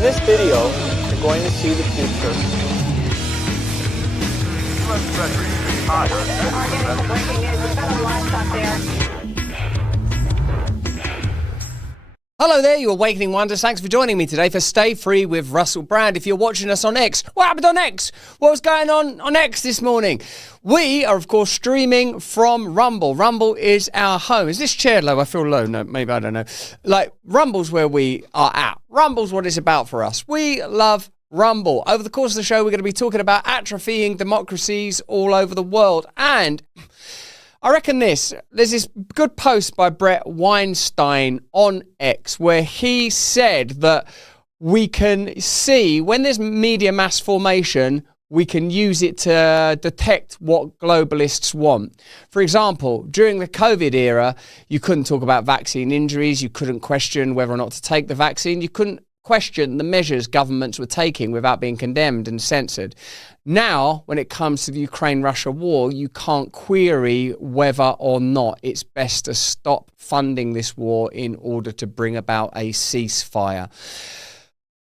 In this video, you're going to see the future. Hello there, you Awakening Wonders. Thanks for joining me today for Stay Free with Russell Brand. If you're watching us on X, what happened on X? What was going on X this morning? We are, of course, streaming from Rumble. Rumble is our home. Is this chair low? I feel low. No, maybe, I don't know. Like, Rumble's where we are at. Rumble's what it's about for us. We love Rumble. Over the course of the show, we're going to be talking about atrophying democracies all over the world. And I reckon there's this good post by Brett Weinstein on X where he said that we can see when there's media mass formation, we can use it to detect what globalists want. For example, during the COVID era, you couldn't talk about vaccine injuries. You couldn't question whether or not to take the vaccine. You couldn't question the measures governments were taking without being condemned and censored. Now, when it comes to the Ukraine-Russia war, you can't query whether or not it's best to stop funding this war in order to bring about a ceasefire.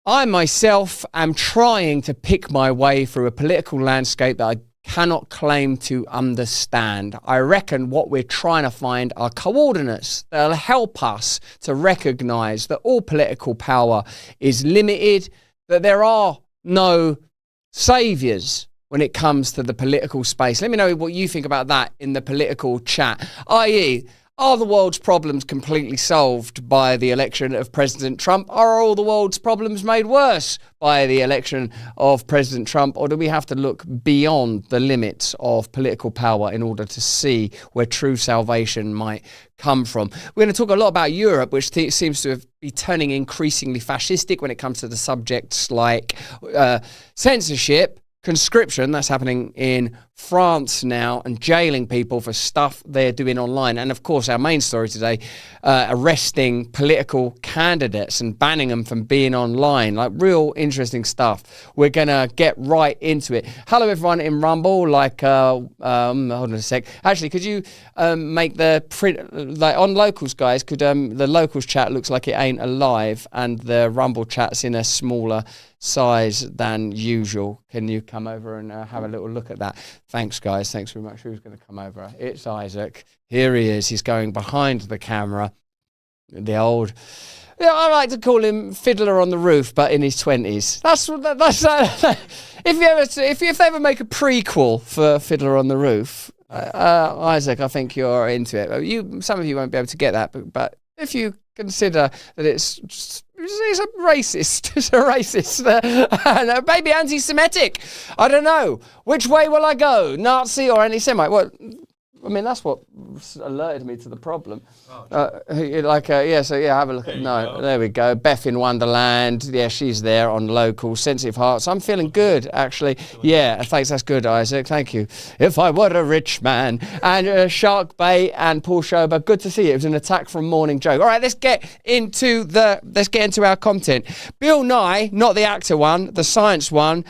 I myself am trying to pick my way through a political landscape that I cannot claim to understand. I reckon what we're trying to find are coordinates that'll help us to recognize that all political power is limited, that there are no saviors when it comes to the political space. Let me know what you think about that in the political chat, i.e., are the world's problems completely solved by the election of President Trump? Are all the world's problems made worse by the election of President Trump? Or do we have to look beyond the limits of political power in order to see where true salvation might come from? We're going to talk a lot about Europe, which seems to be turning increasingly fascistic when it comes to the subjects like censorship, conscription, that's happening in France now, and jailing people for stuff they're doing online. And of course, our main story today, arresting political candidates and banning them from being online. Like, real interesting stuff. We're going to get right into it. Hello, everyone in Rumble. Hold on a sec. Actually, could you make the print, like on Locals, guys, could the Locals chat looks like it ain't alive, and the Rumble chat's in a smaller size than usual. Can you come over and have a little look at that? Thanks, guys. Thanks very much. Who's going to come over? It's Isaac. Here he is. He's going behind the camera. The old, I like to call him Fiddler on the Roof, but in his 20s. If they ever make a prequel for Fiddler on the Roof, Isaac, I think you're into it. Some of you won't be able to get that, but if you consider that it's a racist. It's a racist. And maybe anti-Semitic. I don't know. Which way will I go? Nazi or anti-Semite? Well, I mean, that's what alerted me to the problem. Have a look at, there we go. Beth in Wonderland. Yeah, she's there on Local. Sensitive Hearts. I'm feeling good, actually. Yeah, thanks. That's good, Isaac. Thank you. If I were a rich man. And Shark Bay and Paul Schober. Good to see you. It was an attack from Morning Joke. All right, let's get into our content. Bill Nye, not the actor one, the science one,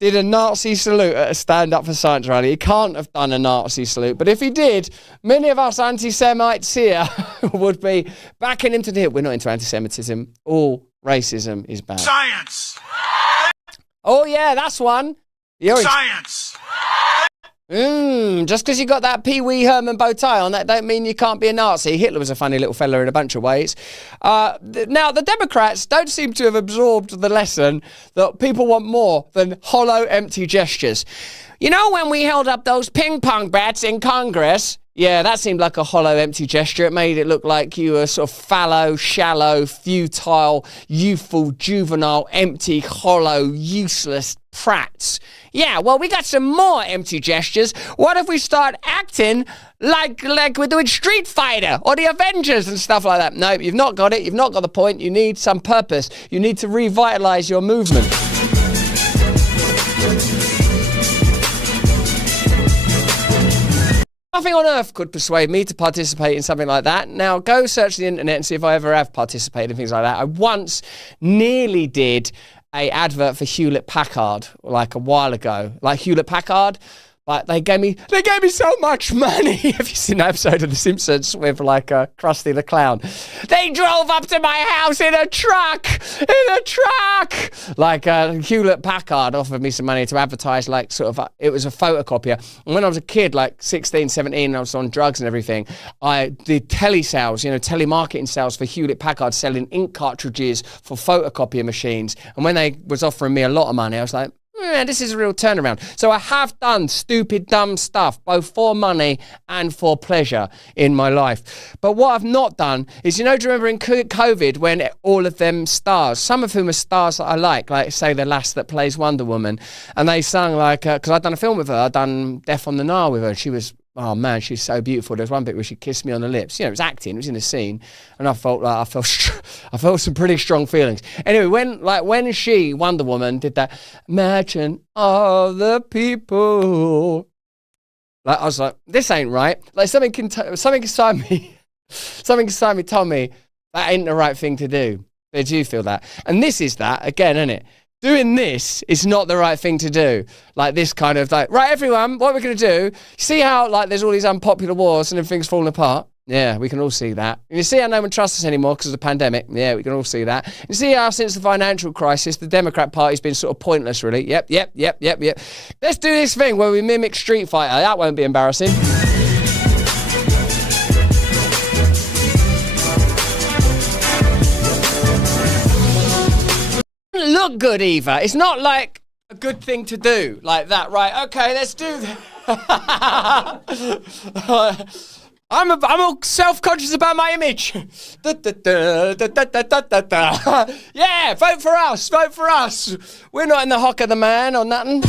did a Nazi salute at a Stand Up for Science rally. He can't have done a Nazi salute, but if he did, many of us anti-Semites here would be backing him to the hip. We're not into anti-Semitism. All racism is bad. Science! Oh yeah, that's one. Science! Just because you got that Pee Wee Herman bow tie on, that don't mean you can't be a Nazi. Hitler was a funny little fella in a bunch of ways. Now, the Democrats don't seem to have absorbed the lesson that people want more than hollow, empty gestures. You know, when we held up those ping pong bats in Congress, yeah, that seemed like a hollow, empty gesture. It made it look like you were sort of fallow, shallow, futile, youthful, juvenile, empty, hollow, useless prats. Yeah, well, we got some more empty gestures. What if we start acting like we're doing Street Fighter or the Avengers and stuff like that? No, you've not got it. You've not got the point. You need some purpose. You need to revitalize your movement. Nothing on earth could persuade me to participate in something like that. Now, go search the internet and see if I ever have participated in things like that. I once nearly did a advert for Hewlett-Packard, like a while ago. Like Hewlett-Packard, But they gave me so much money. Have you seen that episode of The Simpsons with like Krusty the Clown? They drove up to my house in a truck. Like Hewlett Packard offered me some money to advertise, like sort of, it was a photocopier. And when I was a kid, like 16, 17, I was on drugs and everything, I did telesales, telemarketing sales for Hewlett Packard, selling ink cartridges for photocopier machines. And when they was offering me a lot of money, I was like, this is a real turnaround. So I have done stupid, dumb stuff, both for money and for pleasure in my life. But what I've not done is, do you remember in COVID when all of them stars, some of whom are stars that I like say the lass that plays Wonder Woman, and they sung like, because I'd done a film with her, I'd done Death on the Nile with her. She was, oh man, she's so beautiful. There's one bit where she kissed me on the lips. It was acting, it was in a scene, and I felt some pretty strong feelings. Anyway, when she, Wonder Woman, did that, imagine all the people, I was like, this ain't right. Like something inside me told me that ain't the right thing to do. Did you feel that? And this is that again, isn't it? Doing this is not the right thing to do. Like this kind of like, right, everyone, what we're going to do, see how like there's all these unpopular wars and everything's falling apart? Yeah, we can all see that. And you see how no one trusts us anymore because of the pandemic? Yeah, we can all see that. You see how since the financial crisis, the Democrat Party's been sort of pointless, really? Yep. Let's do this thing where we mimic Street Fighter. That won't be embarrassing. Look good either. It's not like a good thing to do like that, right? Okay, let's do that. I'm all self-conscious about my image. Yeah, vote for us. We're not in the hock of the man or nothing.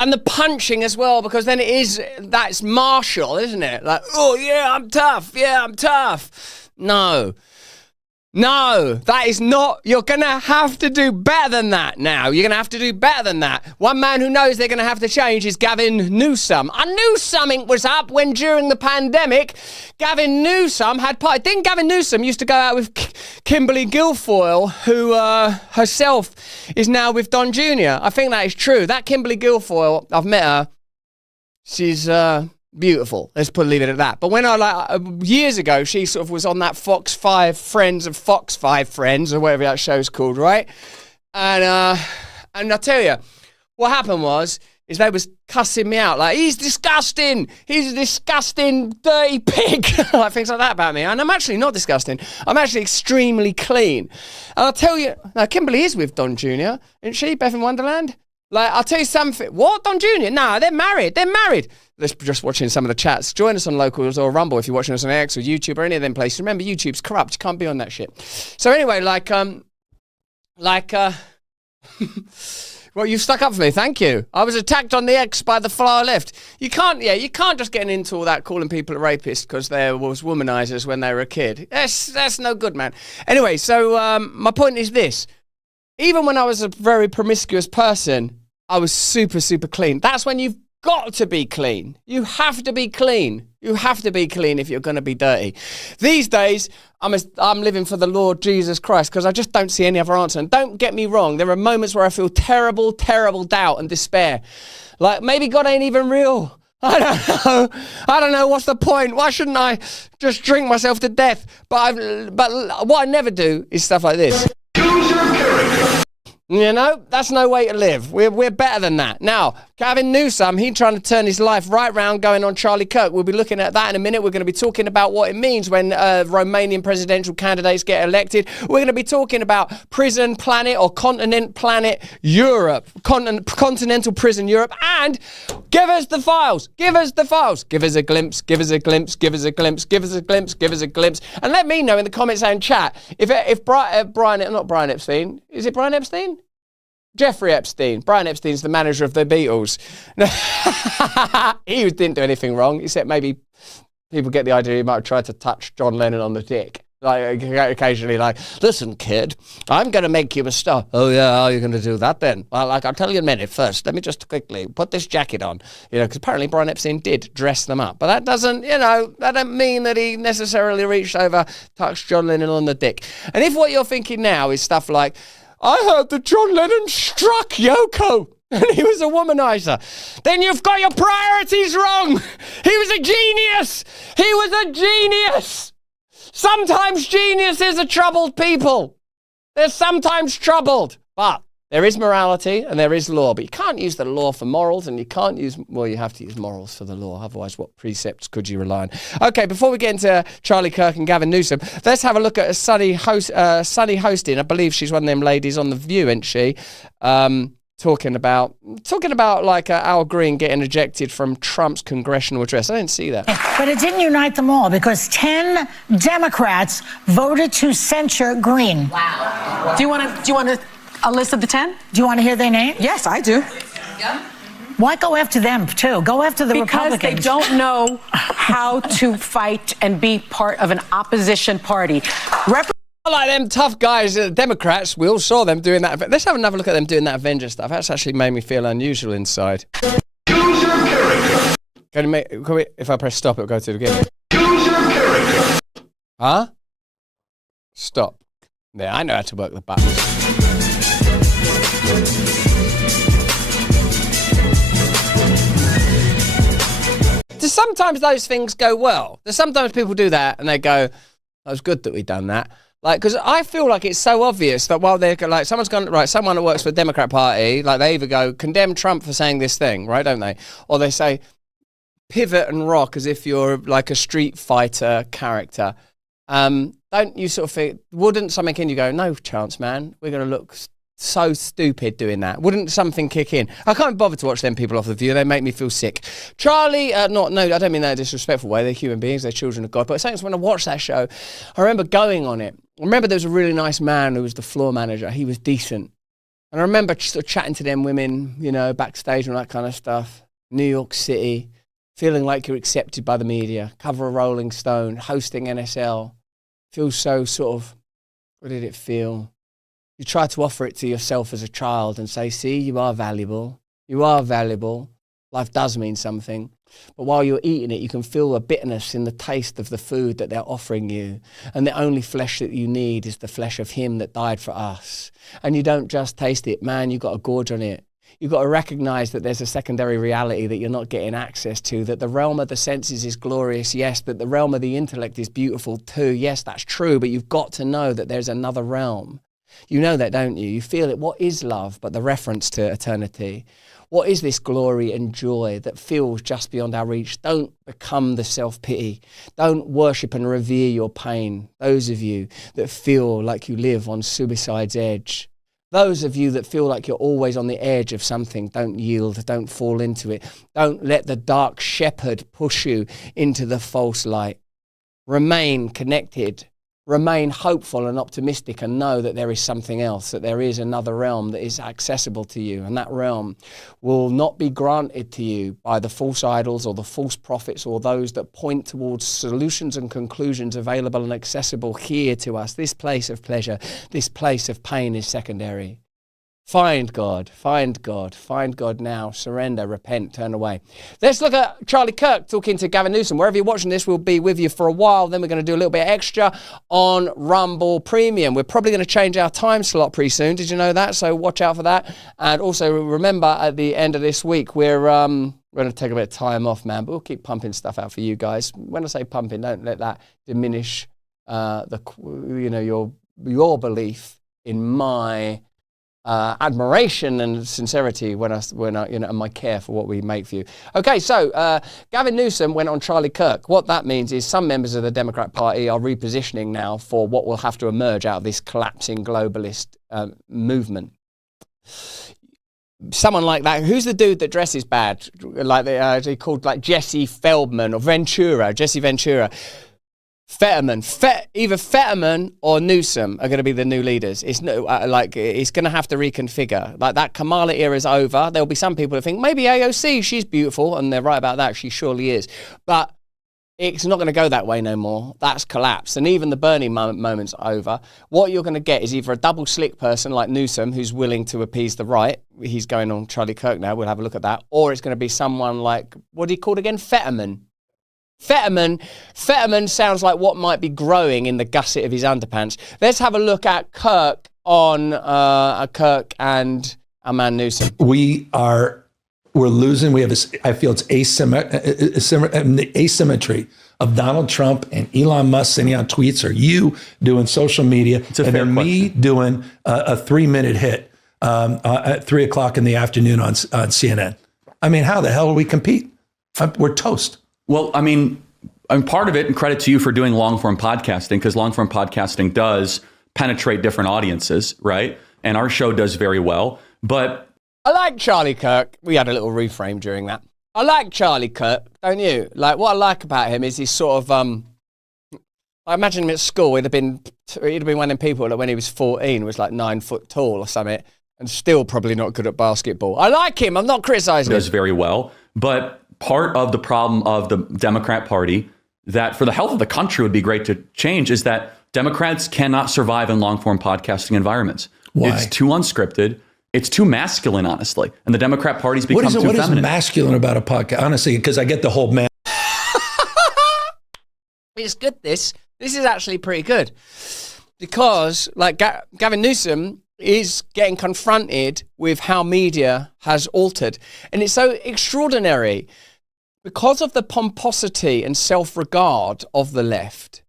And the punching as well, because then that's martial, isn't it? Like, oh yeah, I'm tough. No, that is not, you're going to have to do better than that now. You're going to have to do better than that. One man who knows they're going to have to change is Gavin Newsom. I knew something was up when during the pandemic, Gavin Newsom had party. Didn't Gavin Newsom used to go out with Kimberly Guilfoyle, who herself is now with Don Jr.? I think that is true. That Kimberly Guilfoyle, I've met her. She's beautiful. Let's leave it at that. But when years ago, she sort of was on that Fox 5 Friends of Fox 5 Friends, or whatever that show's called, right? And I tell you, what happened is they was cussing me out, like, he's disgusting, he's a disgusting, dirty pig, like things like that about me. And I'm actually not disgusting. I'm actually extremely clean. And I'll tell you, now Kimberly is with Don Jr., isn't she, Beth in Wonderland? Like, I'll tell you something. What? Don Jr.? No, they're married. Let's just watching some of the chats. Join us on Locals or Rumble if you're watching us on X or YouTube or any of them places. Remember, YouTube's corrupt. You can't be on that shit. So anyway, well, you've stuck up for me. Thank you. I was attacked on the X by the far left. You can't just get into all that calling people a rapist because there was womanizers when they were a kid. That's no good, man. Anyway, so my point is this. Even when I was a very promiscuous person, I was super, super clean. That's when you've got to be clean. You have to be clean. You have to be clean if you're going to be dirty. These days, I'm living for the Lord Jesus Christ because I just don't see any other answer. And don't get me wrong, there are moments where I feel terrible, terrible doubt and despair. Like, maybe God ain't even real. I don't know. What's the point? Why shouldn't I just drink myself to death? But what I never do is stuff like this. That's no way to live. We're better than that. Now, Gavin Newsom, he's trying to turn his life right round going on Charlie Kirk. We'll be looking at that in a minute. We're going to be talking about what it means when Romanian presidential candidates get elected. We're going to be talking about prison planet or continent planet Europe, continental prison Europe, and give us the files. Give us the files. Give us a glimpse. Give us a glimpse. Give us a glimpse. Give us a glimpse. Give us a glimpse. And let me know in the comments and chat if Brian Epstein, is it Brian Epstein? Jeffrey Epstein. Brian Epstein's the manager of the Beatles. He didn't do anything wrong, except maybe people get the idea he might have tried to touch John Lennon on the dick. Like, occasionally, like, listen, kid, I'm going to make you a star. Oh, yeah, how are you going to do that then? Well, I'll tell you in a minute. First, let me just quickly put this jacket on. Because apparently Brian Epstein did dress them up. But that doesn't mean that he necessarily reached over, touched John Lennon on the dick. And if what you're thinking now is stuff like, I heard that John Lennon struck Yoko and he was a womanizer. Then you've got your priorities wrong. He was a genius. He was a genius. Sometimes geniuses are troubled people. They're sometimes troubled. But there is morality and there is law. But you can't use the law for morals, and you can't use, well, you have to use morals for the law. Otherwise, what precepts could you rely on? Okay, before we get into Charlie Kirk and Gavin Newsom, let's have a look at Sunny hosting. I believe she's one of them ladies on The View, isn't she? Talking about like Al Green getting ejected from Trump's congressional address. I didn't see that. But it didn't unite them all because 10 Democrats voted to censure Green. Wow. Do you want a list of the 10? Do you want to hear their names? Yes, I do. Yeah. Why go after them too? Go after the Republicans. Because they don't know how to fight and be part of an opposition party. Like them tough guys, Democrats, we all saw them doing that. Let's have another look at them doing that Avenger stuff. That's actually made me feel unusual inside. Choose your character. If I press stop, it'll go to the beginning. Choose your character. Huh? Stop. Yeah, I know how to work the buttons. Sometimes those things go well. Sometimes people do that and they go, that was good that we done that. Like, because I feel like it's so obvious that while they're like, someone's gone, right, someone that works for the Democrat Party, like they either go, condemn Trump for saying this thing, right, don't they? Or they say, pivot and rock as if you're like a Street Fighter character. Don't you sort of think, wouldn't something in you go, no chance, man, we're going to look so stupid doing that? Wouldn't something kick in? I can't bother to watch them people off The View. They make me feel sick. Charlie, I don't mean that in a disrespectful way. They're human beings. They're children of God. But sometimes when I watched that show, I remember going on it. I remember there was a really nice man who was the floor manager. He was decent. And I remember just sort of chatting to them women, you know, backstage and all that kind of stuff. New York City, feeling like you're accepted by the media, cover of Rolling Stone, hosting NSL. Feels so sort of, what did it feel? You try to offer it to yourself as a child and say, see, you are valuable. You are valuable. Life does mean something. But while you're eating it, you can feel a bitterness in the taste of the food that they're offering you. And the only flesh that you need is the flesh of him that died for us. And you don't just taste it, man, you've got to gorge on it. You've got to recognize that there's a secondary reality that you're not getting access to, that the realm of the senses is glorious, yes, that the realm of the intellect is beautiful too. Yes, that's true, but you've got to know that there's another realm. You know that, don't you? You feel it. What is love but the reference to eternity? What is this glory and joy that feels just beyond our reach? Don't become the self-pity. Don't worship and revere your pain. Those of you that feel like you live on suicide's edge. Those of you that feel like you're always on the edge of something, don't yield, don't fall into it. Don't let the dark shepherd push you into the false light. Remain connected. Remain hopeful and optimistic and know that there is something else, that there is another realm that is accessible to you. And that realm will not be granted to you by the false idols or the false prophets or those that point towards solutions and conclusions available and accessible here to us. This place of pleasure, this place of pain is secondary. Find God, find God, find God now, surrender, repent, turn away. Let's look at Charlie Kirk talking to Gavin Newsom. Wherever you're watching this, we'll be with you for a while. Then we're going to do a little bit extra on Rumble Premium. We're probably going to change our time slot pretty soon. Did you know that? So watch out for that. And also remember at the end of this week, we're going to take a bit of time off, man, but we'll keep pumping stuff out for you guys. When I say pumping, don't let that diminish your belief in my admiration and sincerity when I and my care for what we make for you. Okay, so Gavin Newsom went on Charlie Kirk. What that means is some members of the Democrat Party are repositioning now for what will have to emerge out of this collapsing globalist movement. Someone like that. Who's the dude that dresses bad? Like they called like Jesse Feldman or Jesse Ventura. Either Fetterman or Newsom are going to be the new leaders. It's it's going to have to reconfigure. Like that Kamala era is over. There'll be some people that think maybe AOC, she's beautiful, and they're right about that. She surely is, but it's not going to go that way no more. That's collapsed, and even the Bernie moment's over. What you're going to get is either a double slick person like Newsom who's willing to appease the right. He's going on Charlie Kirk now. We'll have a look at that, or it's going to be someone like what he called again, Fetterman. Fetterman sounds like what might be growing in the gusset of his underpants. Let's have a look at Kirk on Kirk and our man Newsom? We're losing. I feel it's the asymmetry of Donald Trump and Elon Musk sending out tweets, or you doing social media, and then me doing a 3-minute hit at 3:00 in the afternoon on CNN. I mean, how the hell do we compete? We're toast. Well, I mean, part of it, and credit to you for doing long form podcasting, because long form podcasting does penetrate different audiences, right? And our show does very well. But I like Charlie Kirk. We had a little reframe during that. I like Charlie Kirk, don't you? Like, what I like about him is he's sort of, I imagine him at school, he'd have been one of them people that when he was 14 was like 9 foot tall or something, and still probably not good at basketball. I like him. I'm not criticizing him. Does very well. But part of the problem of the Democrat Party that for the health of the country would be great to change is that Democrats cannot survive in long form podcasting environments. Why? It's too unscripted. It's too masculine, honestly. And the Democrat Party's become too feminine. What is masculine about a podcast? Honestly, because I get the whole man. It's good, this. This is actually pretty good. Because, like, Gavin Newsom is getting confronted with how media has altered. And it's so extraordinary. Because of the pomposity and self-regard of the left,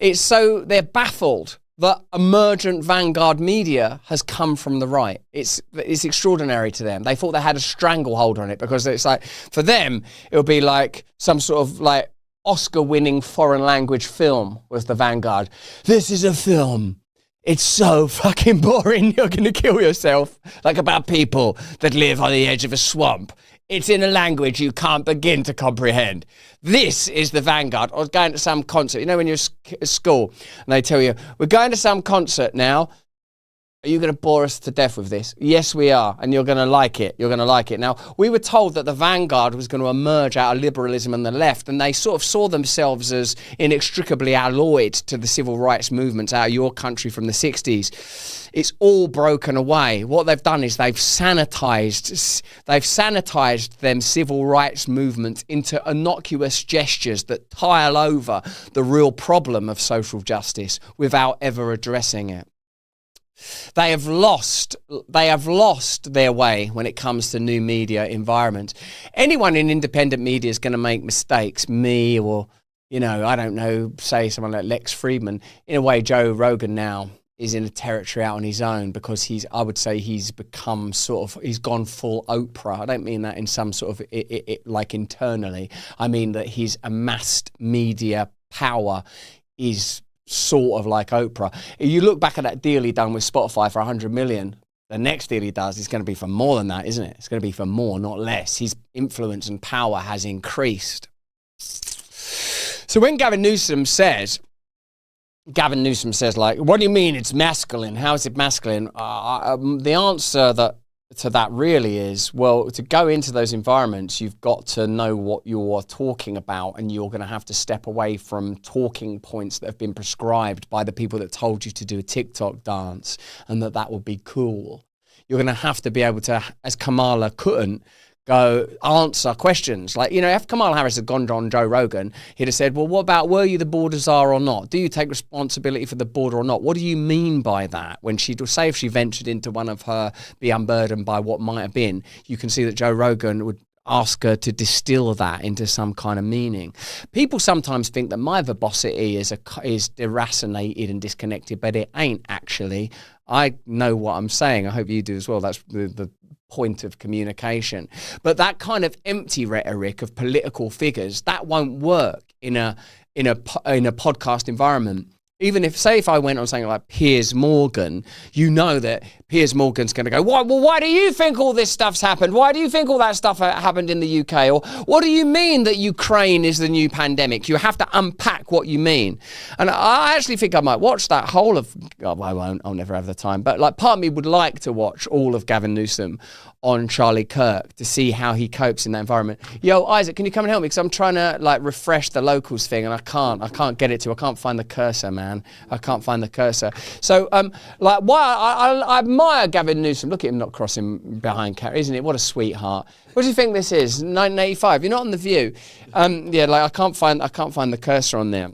they're baffled that emergent vanguard media has come from the right. It's extraordinary to them. They thought they had a stranglehold on it because it's like, for them, it would be like some sort of like Oscar-winning foreign language film was the vanguard. This is a film. It's so fucking boring, you're going to kill yourself. Like about people that live on the edge of a swamp. It's in a language you can't begin to comprehend. This is the vanguard. I was going to some concert. You know when you're at school and they tell you, we're going to some concert now. Are you going to bore us to death with this? Yes, we are. And you're going to like it. You're going to like it. Now, we were told that the vanguard was going to emerge out of liberalism and the left, and they sort of saw themselves as inextricably alloyed to the civil rights movements out of your country from the 60s. It's all broken away. What they've done is they've sanitized them civil rights movements into innocuous gestures that tile over the real problem of social justice without ever addressing it. They have lost their way when it comes to new media environments. Anyone in independent media is going to make mistakes, me or, I don't know, say someone like Lex Friedman. In a way, Joe Rogan now is in a territory out on his own because I would say he's become he's gone full Oprah. I don't mean that in some sort of, like internally. I mean that his amassed media power is sort of like Oprah. If you look back at that deal he done with Spotify for 100 million, the next deal he does is going to be for more than that, isn't it? It's going to be for more, not less. His influence and power has increased. So when Gavin Newsom says, like, what do you mean it's masculine? How is it masculine? The answer to that really is, well, to go into those environments, you've got to know what you're talking about, and you're going to have to step away from talking points that have been prescribed by the people that told you to do a TikTok dance and that would be cool. You're going to have to be able to, as Kamala couldn't, go answer questions. Like, if Kamala Harris had gone on Joe Rogan, he'd have said, well, what about were you the border czar or not? Do you take responsibility for the border or not? What do you mean by that? When say if she ventured into one of her, be unburdened by what might have been, you can see that Joe Rogan would ask her to distill that into some kind of meaning. People sometimes think that my verbosity is deracinated and disconnected, but it ain't actually. I know what I'm saying. I hope you do as well. That's the point of communication. But that kind of empty rhetoric of political figures, that won't work in a podcast environment. Even if I went on something like Piers Morgan, that Piers Morgan's going to go, why do you think all this stuff's happened? Why do you think all that stuff happened in the UK? Or what do you mean that Ukraine is the new pandemic? You have to unpack what you mean. And I actually think I might watch that whole of, I won't, I'll never have the time, but like part of me would like to watch all of Gavin Newsom on Charlie Kirk to see how he copes in that environment. Yo, Isaac, can you come and help me? Because I'm trying to like refresh the locals thing and I can't get it to. I can't find the cursor, man. I can't find the cursor. So, I admire Gavin Newsom. Look at him not crossing behind Carrie, isn't it? What a sweetheart. What do you think this is? 1985. You're not on The View. I can't find the cursor on there.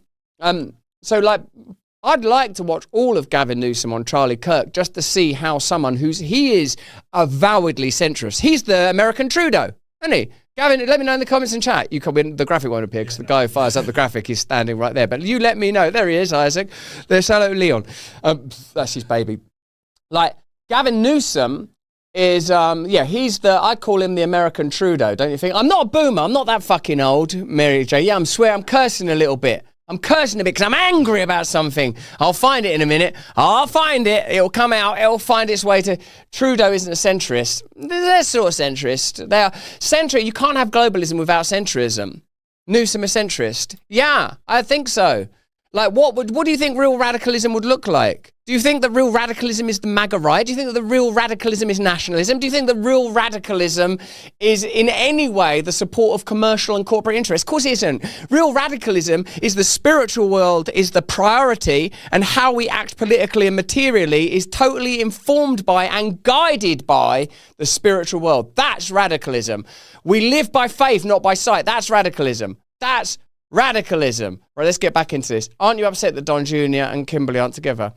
I'd like to watch all of Gavin Newsom on Charlie Kirk just to see how someone he is avowedly centrist. He's the American Trudeau, isn't he? Gavin, let me know in the comments and chat. The graphic won't appear because the guy who fires up the graphic is standing right there. But you let me know. There he is, Isaac. There's hello, Leon. That's his baby. Like, Gavin Newsom is, I'd call him the American Trudeau, don't you think? I'm not a boomer. I'm not that fucking old, Mary J. Yeah, I'm cursing a little bit. I'm cursing a bit because I'm angry about something. I'll find it in a minute. I'll find it. It'll come out. It'll find its way to... Trudeau isn't a centrist. They're sort of centrist. They are centrist. You can't have globalism without centrism. Newsom a centrist? Yeah, I think so. Like, what do you think real radicalism would look like? Do you think that real radicalism is the MAGA right? Do you think that the real radicalism is nationalism? Do you think that real radicalism is in any way the support of commercial and corporate interests? Of course it isn't. Real radicalism is the spiritual world, is the priority, and how we act politically and materially is totally informed by and guided by the spiritual world. That's radicalism. We live by faith, not by sight. That's radicalism. That's radicalism. Right, let's get back into this. Aren't you upset that Don Jr. and Kimberly aren't together?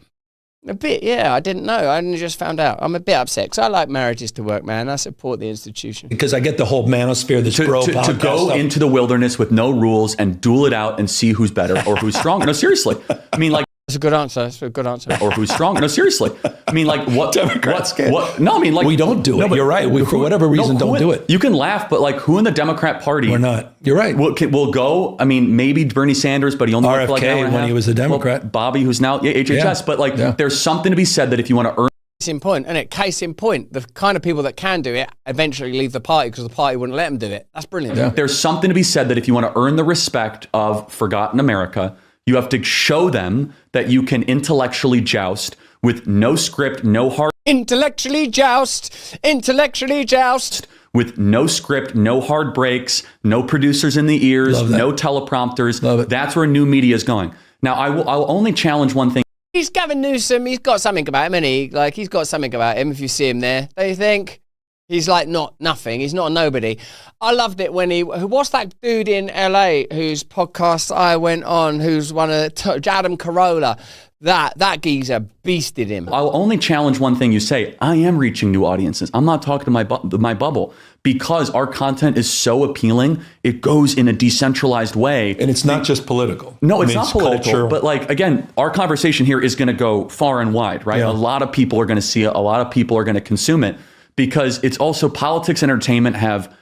A bit, yeah. I didn't know. I only just found out. I'm a bit upset because I like marriages to work, man. I support the institution. Because I get the whole manosphere, this to go stuff. into the wilderness with no rules and duel it out and see who's better or who's stronger. No, seriously. I mean, like... That's a good answer. That's a good answer. Or who's stronger. No, seriously. I mean, like, what... Democrats can't. No, I mean, like... We don't do it. No, you're right. We, for whatever reason, don't do it. You can laugh, but, like, who in the Democrat Party... We're not. You're right. Will go... I mean, maybe Bernie Sanders, but he only... RFK, like when he was a Democrat. Well, Bobby, who's now HHS. Yeah. But, like, there's something to be said that if you want to earn... Case in point, isn't it? Case in point, the kind of people that can do it eventually leave the party because the party wouldn't let them do it. That's brilliant. Yeah. There's something to be said that if you want to earn the respect of forgotten America... You have to show them that you can intellectually joust with no script, no hard... Intellectually joust. Intellectually joust. With no script, no hard breaks, no producers in the ears, no teleprompters. Love it. That's where new media is going. Now, I'll only challenge one thing. He's Gavin Newsom. He's got something about him, isn't he? Like, he's got something about him if you see him there. Don't you think? He's like nothing. He's not a nobody. I loved it when what's that dude in LA whose podcast I went on, who's one of Adam Carolla. That geezer beasted him. I'll only challenge one thing you say. I am reaching new audiences. I'm not talking to my bubble because our content is so appealing. It goes in a decentralized way. And it's not just political. No, it's not political. Cultural. But like, again, our conversation here is going to go far and wide, right? Yeah. A lot of people are going to see it. A lot of people are going to consume it. Because it's also politics and entertainment have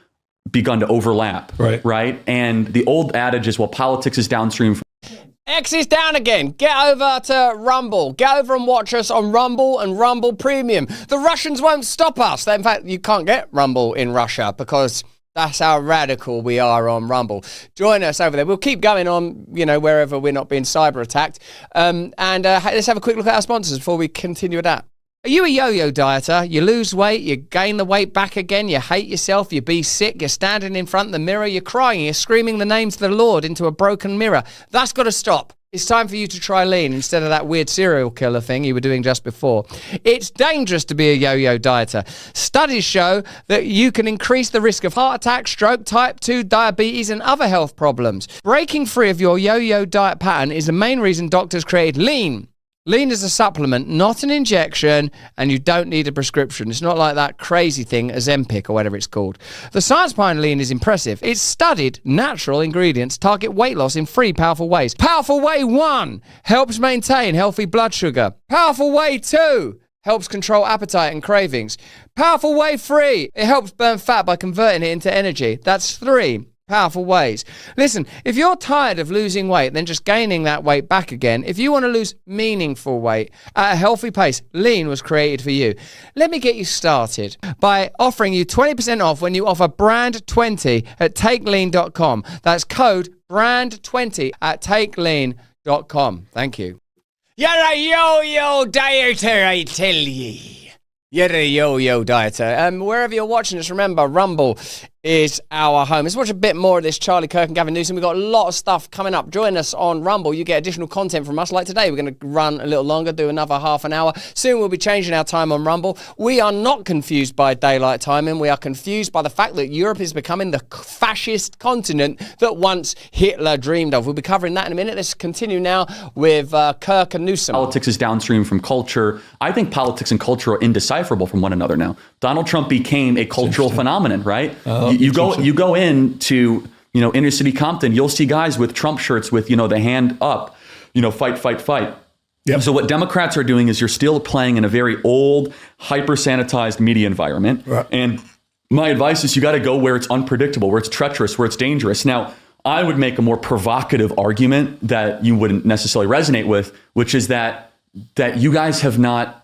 begun to overlap, right? And the old adage is, well, politics is downstream. X is down again. Get over to Rumble. Get over and watch us on Rumble and Rumble Premium. The Russians won't stop us. In fact, you can't get Rumble in Russia because that's how radical we are on Rumble. Join us over there. We'll keep going on, wherever we're not being cyber attacked. Let's have a quick look at our sponsors before we continue with that. Are you a yo-yo dieter? You lose weight, you gain the weight back again, you hate yourself, you be sick, you're standing in front of the mirror, you're crying, you're screaming the names of the Lord into a broken mirror. That's got to stop. It's time for you to try lean instead of that weird serial killer thing you were doing just before. It's dangerous to be a yo-yo dieter. Studies show that you can increase the risk of heart attack, stroke, type 2 diabetes, and other health problems. Breaking free of your yo-yo diet pattern is the main reason doctors created lean. Lean is a supplement, not an injection, and you don't need a prescription. It's not like that crazy thing, Ozempic or whatever it's called. The science behind lean is impressive. It's studied natural ingredients target weight loss in 3 powerful ways. Powerful way 1 helps maintain healthy blood sugar. Powerful way 2 helps control appetite and cravings. Powerful way 3, it helps burn fat by converting it into energy. That's 3 powerful ways. Listen, if you're tired of losing weight, then just gaining that weight back again, if you want to lose meaningful weight at a healthy pace, Lean was created for you. Let me get you started by offering you 20% off when you offer brand20 at takelean.com. That's code brand20 at takelean.com. Thank you. You're a yo-yo dieter, I tell ye. You're a yo-yo dieter. Wherever you're watching us, remember, Rumble is our home. Let's watch a bit more of this Charlie Kirk and Gavin Newsom. We've got a lot of stuff coming up. Join us on Rumble. You get additional content from us. Like today, we're going to run a little longer, do another half an hour. Soon we'll be changing our time on Rumble. We are not confused by daylight timing. We are confused by the fact that Europe is becoming the fascist continent that once Hitler dreamed of. We'll be covering that in a minute. Let's continue now with Kirk and Newsom. Politics is downstream from culture. I think politics and culture are indecipherable from one another now. Donald Trump became a cultural phenomenon, right? You go into, inner city Compton, you'll see guys with Trump shirts with, the hand up, fight, fight, fight. Yep. So what Democrats are doing is you're still playing in a very old, hyper-sanitized media environment. Right. And my advice is you got to go where it's unpredictable, where it's treacherous, where it's dangerous. Now, I would make a more provocative argument that you wouldn't necessarily resonate with, which is that you guys have not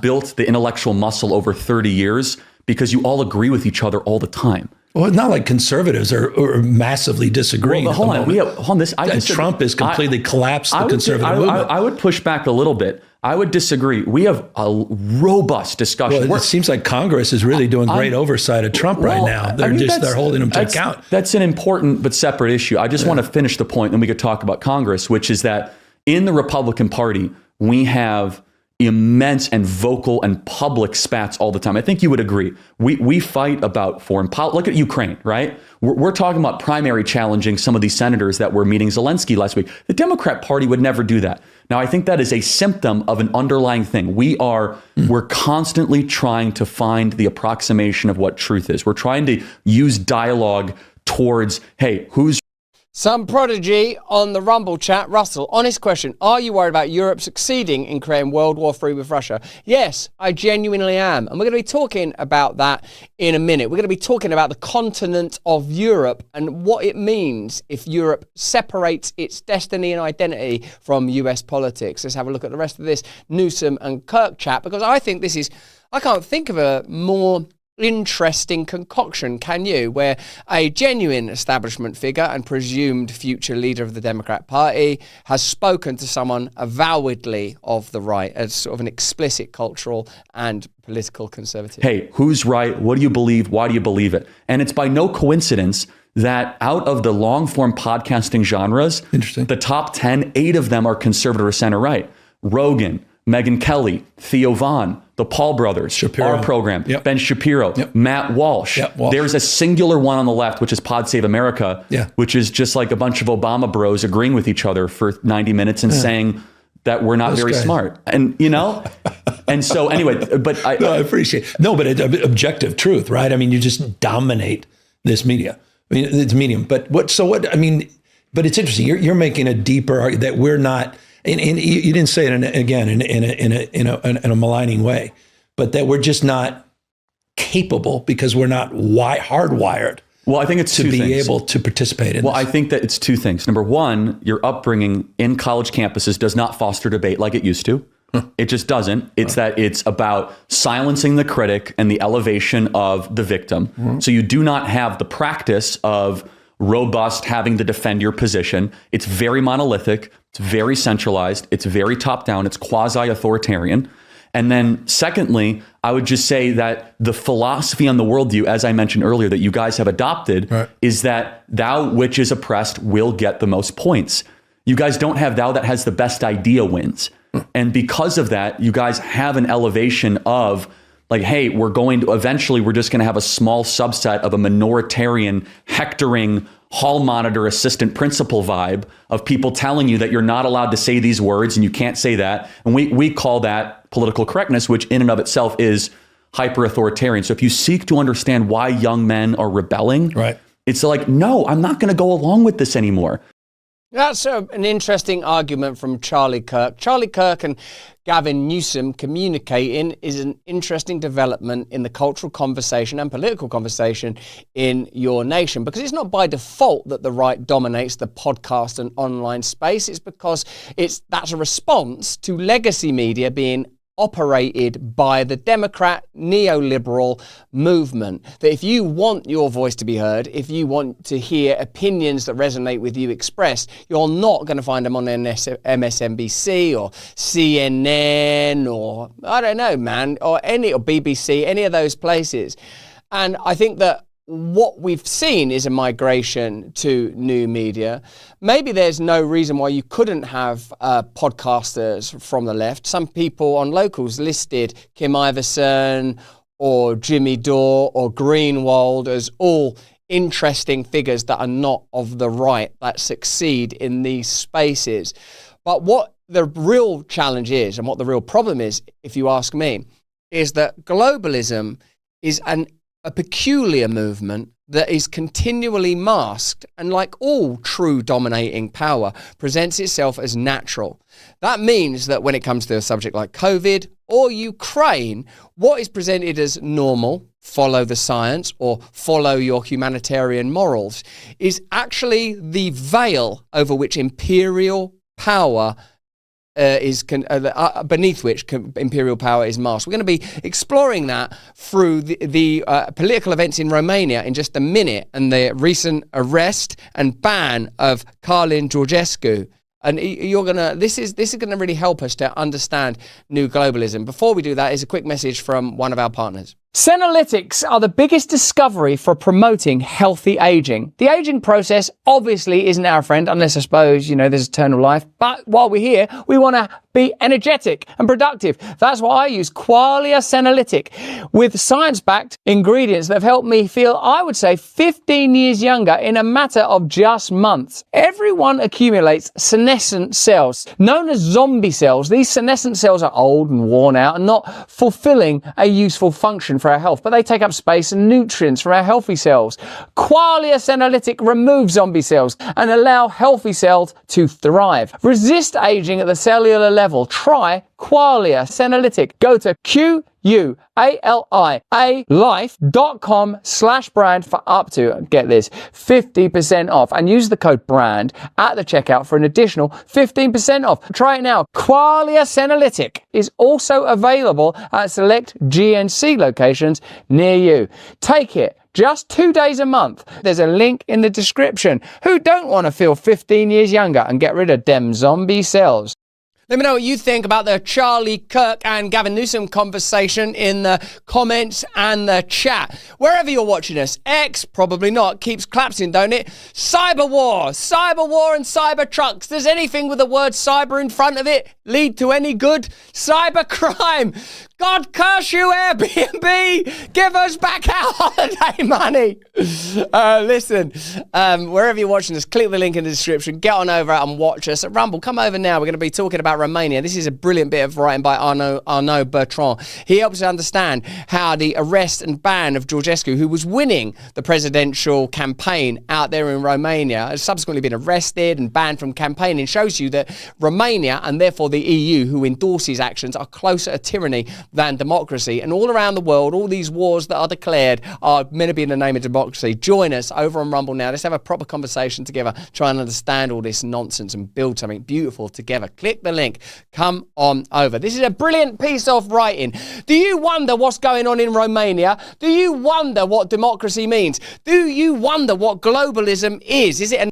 built the intellectual muscle over 30 years because you all agree with each other all the time. Well, it's not like conservatives are massively disagreeing. Well, hold on. Trump has completely collapsed the conservative movement. I would push back a little bit. I would disagree. We have a robust discussion. Well, it seems like Congress is really doing great oversight of Trump right now. They're holding him to account. That's an important but separate issue. I just want to finish the point, and we could talk about Congress, which is that in the Republican Party, we have immense and vocal and public spats all the time. I think you would agree. We fight about foreign policy. Look at Ukraine, right? We're talking about primary challenging some of these senators that were meeting Zelensky last week. The Democrat Party would never do that. Now, I think that is a symptom of an underlying thing. We're constantly trying to find the approximation of what truth is. We're trying to use dialogue towards, hey, who's Some prodigy on the Rumble chat. Russell, honest question. Are you worried about Europe succeeding in creating World War III with Russia? Yes, I genuinely am. And we're going to be talking about that in a minute. We're going to be talking about the continent of Europe and what it means if Europe separates its destiny and identity from US politics. Let's have a look at the rest of this Newsom and Kirk chat, because I think I can't think of a more interesting concoction, can you, where a genuine establishment figure and presumed future leader of the Democrat Party has spoken to someone avowedly of the right as sort of an explicit cultural and political conservative. Hey, who's right? What do you believe? Why do you believe it? And it's by no coincidence that out of the long-form podcasting genres, the top 10, 8 of them are conservative or center-right. Rogan, Megyn Kelly, Theo Von, the Paul brothers, Shapiro. our program, Ben Shapiro, Matt Walsh. There's a singular one on the left, which is Pod Save America, which is just like a bunch of Obama bros agreeing with each other for 90 minutes and saying that we're not very smart. And, and so anyway, but I appreciate it. No, but objective truth, right? I mean, you just dominate this media. I mean, it's medium. But but it's interesting. You're making a deeper argument that we're not. And you didn't say it in a maligning way, but that we're just not capable because we're not hardwired. Well, I think it's to be able to participate in. Well, I think that it's two things. Number one, your upbringing in college campuses does not foster debate like it used to. It just doesn't. It's that it's about silencing the critic and the elevation of the victim. So you do not have the practice of robust having to defend your position. It's very monolithic. It's very centralized. It's very top down. It's quasi-authoritarian. And then secondly, I would just say that the philosophy on the worldview, as I mentioned earlier, that you guys have adopted is that thou which is oppressed will get the most points. You guys don't have thou that has the best idea wins. And because of that, you guys have an elevation of like, hey, we're just going to have a small subset of a minoritarian hectoring hall monitor assistant principal vibe of people telling you that you're not allowed to say these words and you can't say that. And we call that political correctness, which in and of itself is hyper-authoritarian. So if you seek to understand why young men are rebelling, it's like, no, I'm not going to go along with this anymore. That's an interesting argument from Charlie Kirk. Charlie Kirk and Gavin Newsom communicating is an interesting development in the cultural conversation and political conversation in your nation, because it's not by default that the right dominates the podcast and online space. It's because that's a response to legacy media being operated by the Democrat neoliberal movement. That if you want your voice to be heard, if you want to hear opinions that resonate with you expressed, you're not going to find them on MSNBC or CNN or I don't know, man, or BBC, any of those places. And I think that what we've seen is a migration to new media. Maybe there's no reason why you couldn't have podcasters from the left. Some people on Locals listed Kim Iverson or Jimmy Dore or Greenwald as all interesting figures that are not of the right, that succeed in these spaces. But what the real challenge is, and what the real problem is, if you ask me, is that globalism is a peculiar movement that is continually masked and, like all true dominating power, presents itself as natural. That means that when it comes to a subject like COVID or Ukraine, what is presented as normal, follow the science or follow your humanitarian morals, is actually the veil over which imperial power beneath which imperial power is masked. We're going to be exploring that through the political events in Romania in just a minute, and the recent arrest and ban of Georgescu. And this is gonna really help us to understand new globalism. Before we do that, is a quick message from one of our partners. Senolytics are the biggest discovery for promoting healthy aging. The aging process obviously isn't our friend, unless I suppose, there's eternal life. But while we're here, we want to be energetic and productive. That's why I use Qualia Senolytic with science-backed ingredients that have helped me feel, I would say, 15 years younger in a matter of just months. Everyone accumulates senescent cells, known as zombie cells. These senescent cells are old and worn out and not fulfilling a useful function for our health, but they take up space and nutrients from our healthy cells. Qualia Senolytic removes zombie cells and allow healthy cells to thrive. Resist aging at the cellular level. Try Qualia Senolytic. Go to QUALIA.com/brand for up to, get this, 50% off, and use the code BRAND at the checkout for an additional 15% off. Try it now. Qualia Senolytic is also available at select GNC locations near you. Take it. Just 2 days a month. There's a link in the description. Who don't want to feel 15 years younger and get rid of them zombie cells? Let me know what you think about the Charlie Kirk and Gavin Newsom conversation in the comments and the chat. Wherever you're watching us, X, probably not, keeps collapsing, don't it? Cyber war and cyber trucks. Does anything with the word cyber in front of it lead to any good? Cyber crime. God curse you, Airbnb. Give us back our holiday money. Listen, wherever you're watching us, click the link in the description. Get on over and watch us at Rumble. Come over now. We're going to be talking about Romania. This is a brilliant bit of writing by Arnaud Bertrand. He helps us understand how the arrest and ban of Georgescu, who was winning the presidential campaign out there in Romania, has subsequently been arrested and banned from campaigning, shows you that Romania, and therefore the EU, who endorses actions, are closer to tyranny than democracy. And all around the world, all these wars that are declared are meant to be in the name of democracy. Join us over on Rumble now. Let's have a proper conversation together, try and understand all this nonsense and build something beautiful together. Click the link. Come on over. This is a brilliant piece of writing. Do you wonder what's going on in Romania? Do you wonder what democracy means? Do you wonder what globalism is? Is it an